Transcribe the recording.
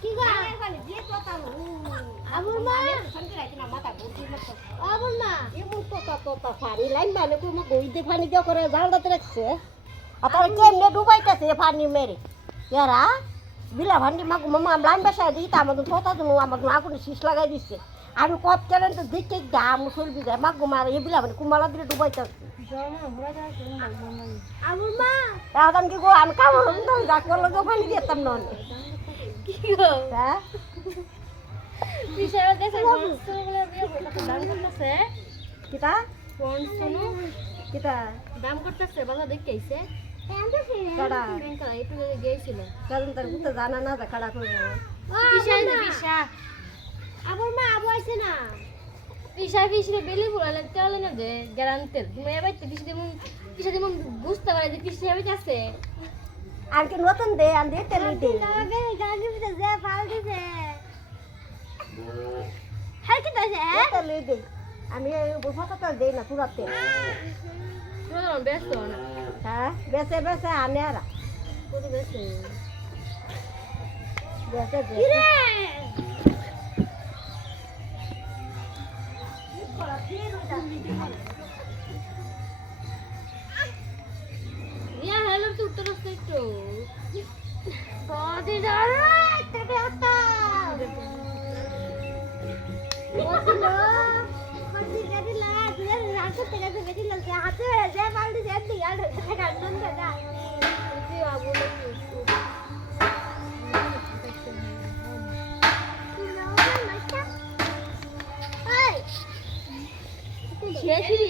কি গো খালি যে কথা আমুর মা শান্তি রাখি না মাথা বুদ্ধি মত আমুর মা এমন কথা পানি লাইন মানে কো মা গইতে পানি দাও করে জাল দাতে রাখছে আবার কেমনে ডুবাইতেছে পানি মেরে ইয়ারা বিলা ভান্ডি মাগু মামা লাইন বসায় দিই তা আমাদের কথা তো আমাকে আগুন শীষ লাগাই দিচ্ছে আমি কপ চ্যালেঞ্জ তো দেখতে দাম চলবি যায় মাগু মার এই বিলা ভান্ডি কুমালা দিলে ডুবাইতেছে আমুর মা এখন কি গো আমি কাম হল না যা করলো তো পানি দিতাম না কি গো হ্যাঁ পিছার দেশে বলে বিয়ে বইটা দাম করতেছে কিটা কোন শুনো কিটা দাম করতেছে বাবা দেখতে আইছে কাড়া ব্যাংকা একটু গেছিল কারণ তার বুতে জানা না কাড়া করব পিছা আবার মা আবু আইছে না পিছা পিছরে বেলি বলে তেলে না দে গ্যারান্টেড তুমি এবাইতে পিছা দিমু বুঝতে পারে যে পিছা হইতে আছে আর কি নতুন দে আন দে তেলে দে লাগে গাড়ি ভিতরে যে ফাল দিছে হাই কি দাছে তেলে দে আমি বফাটা দেই না পুরাতে পুরো ব্যস্ত না হ্যাঁ বেসে আনে আর কত বেসে কি রে ইয়া হ্যালো তুই উত্তর আসতে একটু বডি দাঁড়া তেতে আতা বডি না বডি গাড়ি লাগা তুই রাখতে গেছে বেশি লাগছে হাতে যে বালতি যে দি আর টাকা নন দাদা তুই আবু শেষই